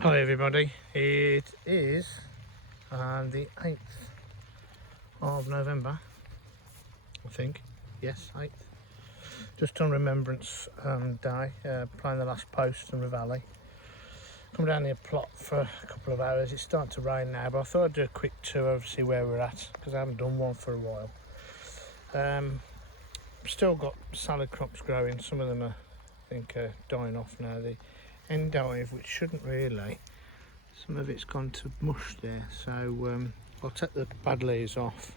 Hi everybody, it is the 8th of November, I think. Yes, 8th. Just on Remembrance Day, playing the last post in Ravelli. Come down the plot for a couple of hours. It's starting to rain now, but I thought I'd do a quick tour to see where we're at, because I haven't done one for a while. Still got salad crops growing. Some of them are, I think, dying off now. The endive, which shouldn't really, some of it's gone to mush there, so I'll take the bad leaves off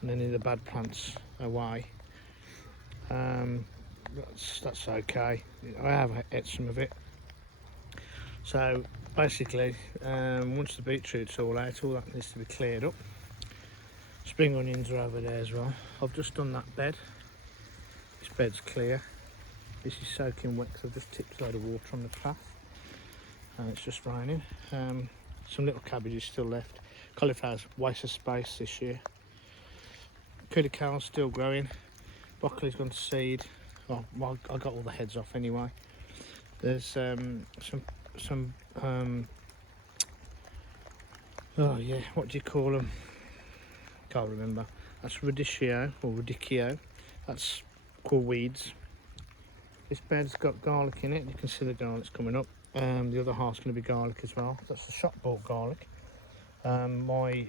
and any of the bad plants away. That's okay. I have ate some of it. So basically, once the beetroot's all out, all that needs to be cleared up. Spring onions are over there as well. I've just done that bed. This bed's clear. This is soaking wet because I've just tipped a load of water on the path and it's just raining. Some little cabbages still left. Cauliflower's waste of space this year. Curly still growing. Broccoli's gone to seed. Oh, well, I got all the heads off anyway. There's some oh yeah, what do you call them? Can't remember. That's radicchio or radicchio. That's called weeds. This bed's got garlic in it. You can see the garlic's coming up. The other half's going to be garlic as well. That's the shop bought garlic. My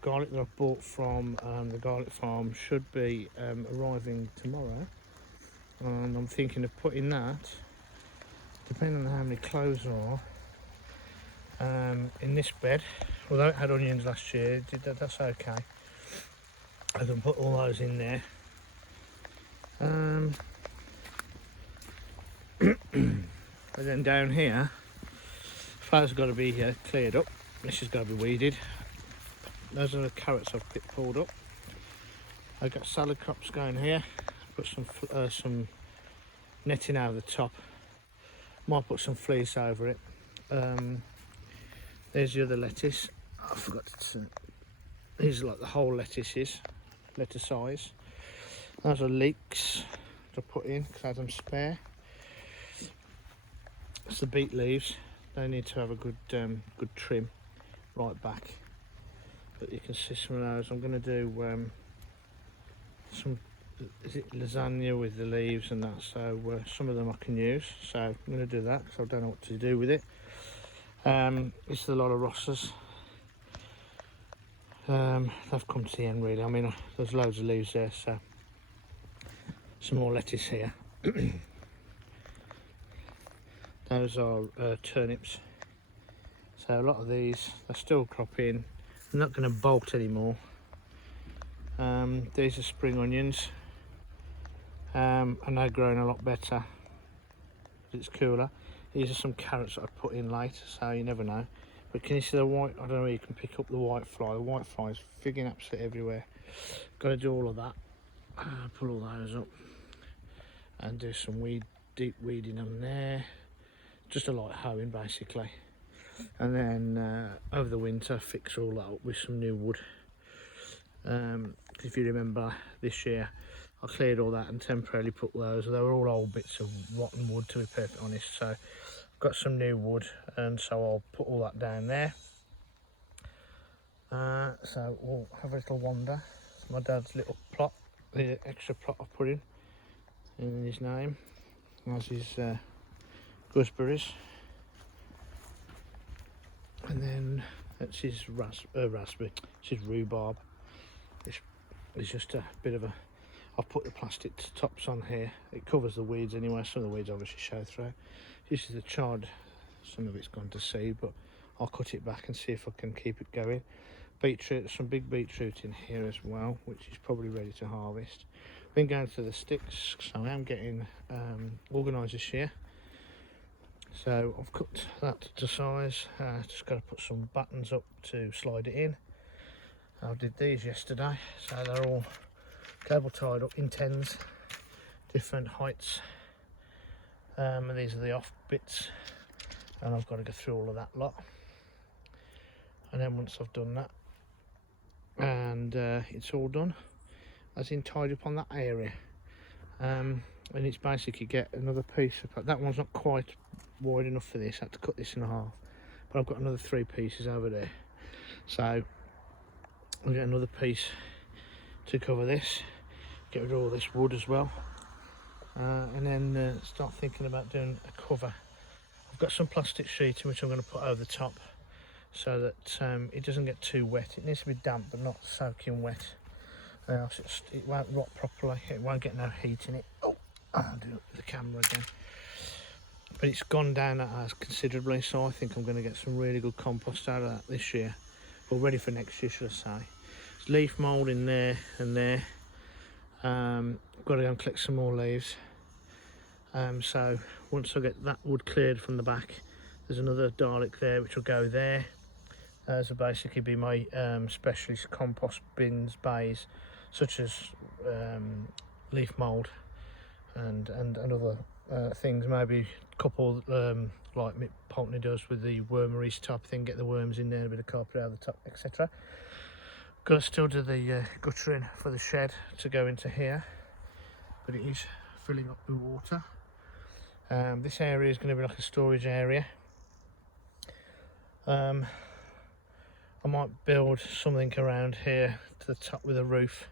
garlic that I've bought from the garlic farm should be arriving tomorrow. And I'm thinking of putting that, depending on how many cloves there are, in this bed. Although it had onions last year, that's okay. I can put all those in there. But then down here, flowers got to be cleared up. This has got to be weeded. Those are the carrots I've pulled up. I've got salad crops going here. Put some netting over the top. Might put some fleece over it. There's the other lettuce. I forgot to. These are like the whole lettuces, lettuce size. Those are leeks to put in because I had them spare. It's the beet leaves. They need to have a good trim right back. But you can see some of those. I'm going to do some, is it lasagna with the leaves and that, so some of them I can use. So I'm going to do that because I don't know what to do with it. It's a lot of rosses. They've come to the end really. I mean, there's loads of leaves there, so some more lettuce here. Those are turnips. So a lot of these are still cropping. They're not going to bolt anymore. These are spring onions, and they're growing a lot better. It's cooler. These are some carrots that I put in late, so you never know. But can you see the white? I don't know if you can pick up the white fly. The white fly is frigging absolutely everywhere. Got to do all of that. Pull all those up and do some deep weeding on there. Just a light hoeing basically. And then over the winter fix all that up with some new wood. If you remember this year I cleared all that and temporarily put those. They were all old bits of rotten wood, to be perfectly honest, so I've got some new wood and so I'll put all that down there. So we'll have a little wander. It's my dad's little plot, the extra plot I've put in his name. That's his gooseberries. And then that's his raspberry, it's his rhubarb. It's just a bit of a, I've put the plastic tops on here. It covers the weeds anyway. Some of the weeds obviously show through. This is the chard. Some of it's gone to seed, but I'll cut it back and see if I can keep it going. Beetroot, some big beetroot in here as well, which is probably ready to harvest. Been going to the sticks, so I am getting organised this year. So I've cut that to size. Just got to put some buttons up to slide it in. I did these yesterday, so they're all cable tied up in tens, different heights, and these are the off bits, and I've got to go through all of that lot. And then once I've done that and it's all done, as in tied up on that area, and it's basically get another piece of, that one's not quite wide enough for this. I had to cut this in half, but I've got another 3 pieces over there, so I'll get another piece to cover this, get rid of all this wood as well, and then start thinking about doing a cover. I've got some plastic sheeting which I'm going to put over the top so that it doesn't get too wet. It needs to be damp but not soaking wet, else it won't rot properly, it won't get no heat in it. Oh, I'll do it with the camera again. But it's gone down that house considerably, so I think I'm going to get some really good compost out of that this year, or ready for next year should I say. There's leaf mould in there and there. I've got to go and collect some more leaves. So once I get that wood cleared from the back, there's another Dalek there which will go there. Those will basically be my specialist compost bins, bays, such as leaf mould and other things, maybe a couple like Mick Poltney does with the wormeries type thing, get the worms in there, a bit of carpet out of the top, etc. Got to still do the guttering for the shed to go into here, but it is filling up with water. This area is going to be like a storage area. I might build something around here to the top with a roof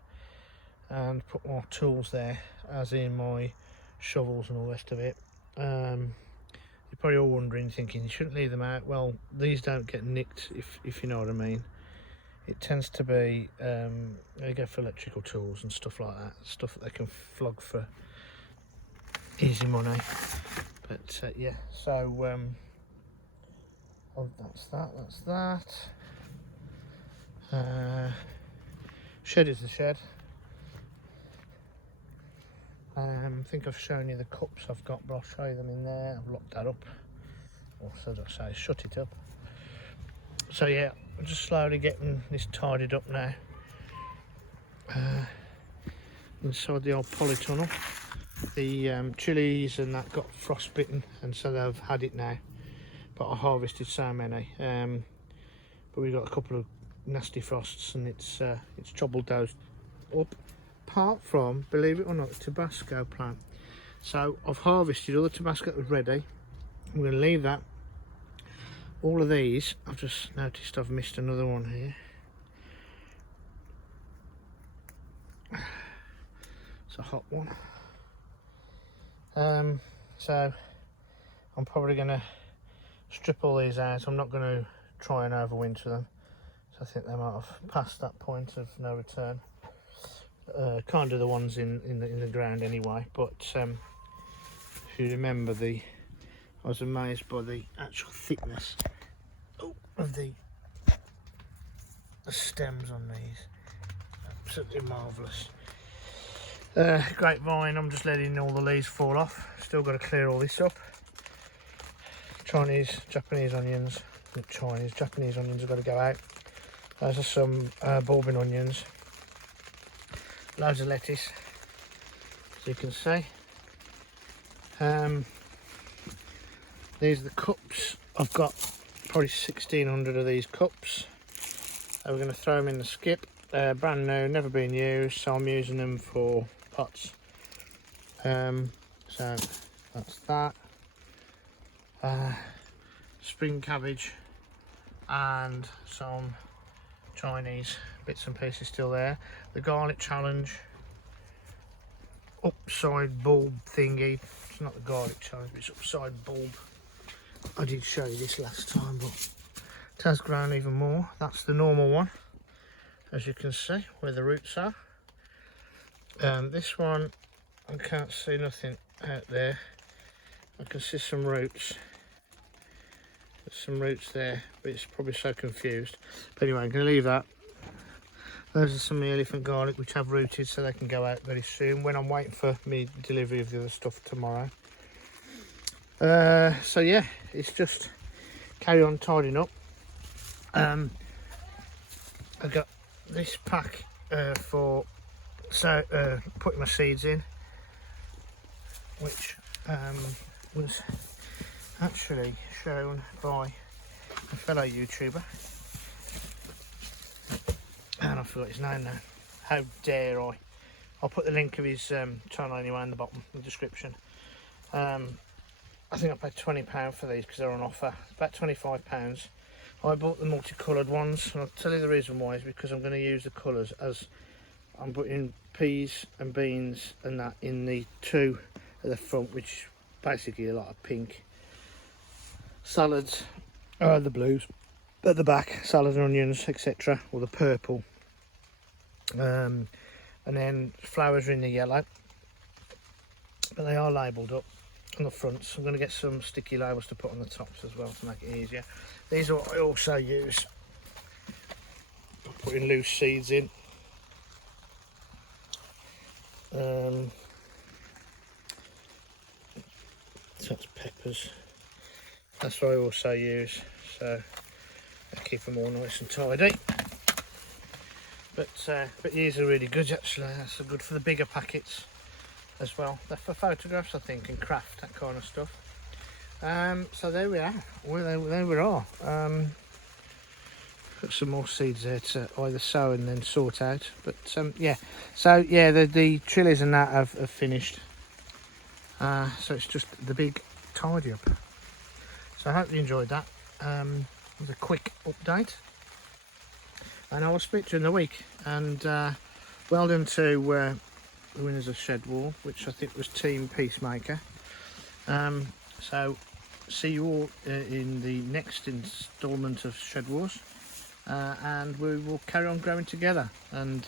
and put more tools there, as in my shovels and all the rest of it. You're probably all wondering, thinking you shouldn't leave them out. Well, these don't get nicked, if you know what I mean. It tends to be they go for electrical tools and stuff like that, stuff that they can flog for easy money. But yeah, so oh, that's that. Shed is the shed. I think I've shown you the cups I've got, but I'll show you them in there. I've locked that up, or so I say, shut it up. So yeah, I'm just slowly getting this tidied up now. Inside the old polytunnel, the chilies and that got frostbitten, and so they've had it now. But I harvested so many, but we got a couple of nasty frosts, and it's troubled those up. Apart from, believe it or not, the Tabasco plant. So I've harvested all the Tabasco that was ready. I'm going to leave that. All of these, I've just noticed I've missed another one here. It's a hot one. So I'm probably going to strip all these out. I'm not going to try and overwinter them. So I think they might have passed that point of no return. Can't do the ones in the ground anyway, but if you remember, I was amazed by the actual thickness of the stems on these. Absolutely marvellous. Grapevine, I'm just letting all the leaves fall off. Still got to clear all this up. Japanese onions have got to go out. Those are some bulbing onions. Loads of lettuce, as you can see. These are the cups. I've got probably 1,600 of these cups. We're going to throw them in the skip. They're brand new, never been used, so I'm using them for pots. So that's that. Spring cabbage and some Chinese bits and pieces still there. The garlic challenge upside bulb thingy. It's not the garlic challenge, but it's upside bulb. I did show you this last time, but it has grown even more. That's the normal one, as you can see where the roots are. This one, I can't see nothing out there. I can see some roots. There's some roots there, but it's probably so confused. But anyway, I'm going to leave that. Those are some of the elephant garlic which have rooted, so they can go out very soon when I'm waiting for me delivery of the other stuff tomorrow. So yeah, it's just carry on tidying up. I got this pack for putting my seeds in, which was actually shown by a fellow YouTuber, and I forgot his name now. How dare I? I'll put the link of his channel anyway in the bottom, in the description. I think I paid £20 for these because they're on offer. About £25. I bought the multicoloured ones, and I'll tell you the reason why is because I'm going to use the colours as I'm putting peas and beans and that in the two at the front, which basically a lot of pink. Salads are the blues at the back, salad and onions, etc., or the purple. And then flowers are in the yellow, but they are labelled up on the front, so I'm going to get some sticky labels to put on the tops as well to make it easier. These are what I also use for putting loose seeds in. So that's peppers. That's what I also use, so I keep them all nice and tidy. But these are really good actually. That's good for the bigger packets as well. They're for photographs, I think, and craft, that kind of stuff. So there we are. There we are. Put some more seeds there to either sow and then sort out. But yeah. So yeah, the chilies and that have finished. So it's just the big tidy up. So I hope you enjoyed that. It was a quick update. And I will speak to you in the week. And well done to the winners of Shed War, which I think was Team Peacemaker. So see you all in the next instalment of Shed Wars, and we will carry on growing together and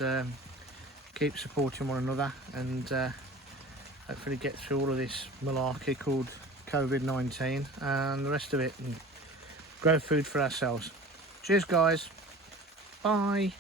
keep supporting one another, and hopefully get through all of this malarkey called COVID-19 and the rest of it, and grow food for ourselves. Cheers guys, bye.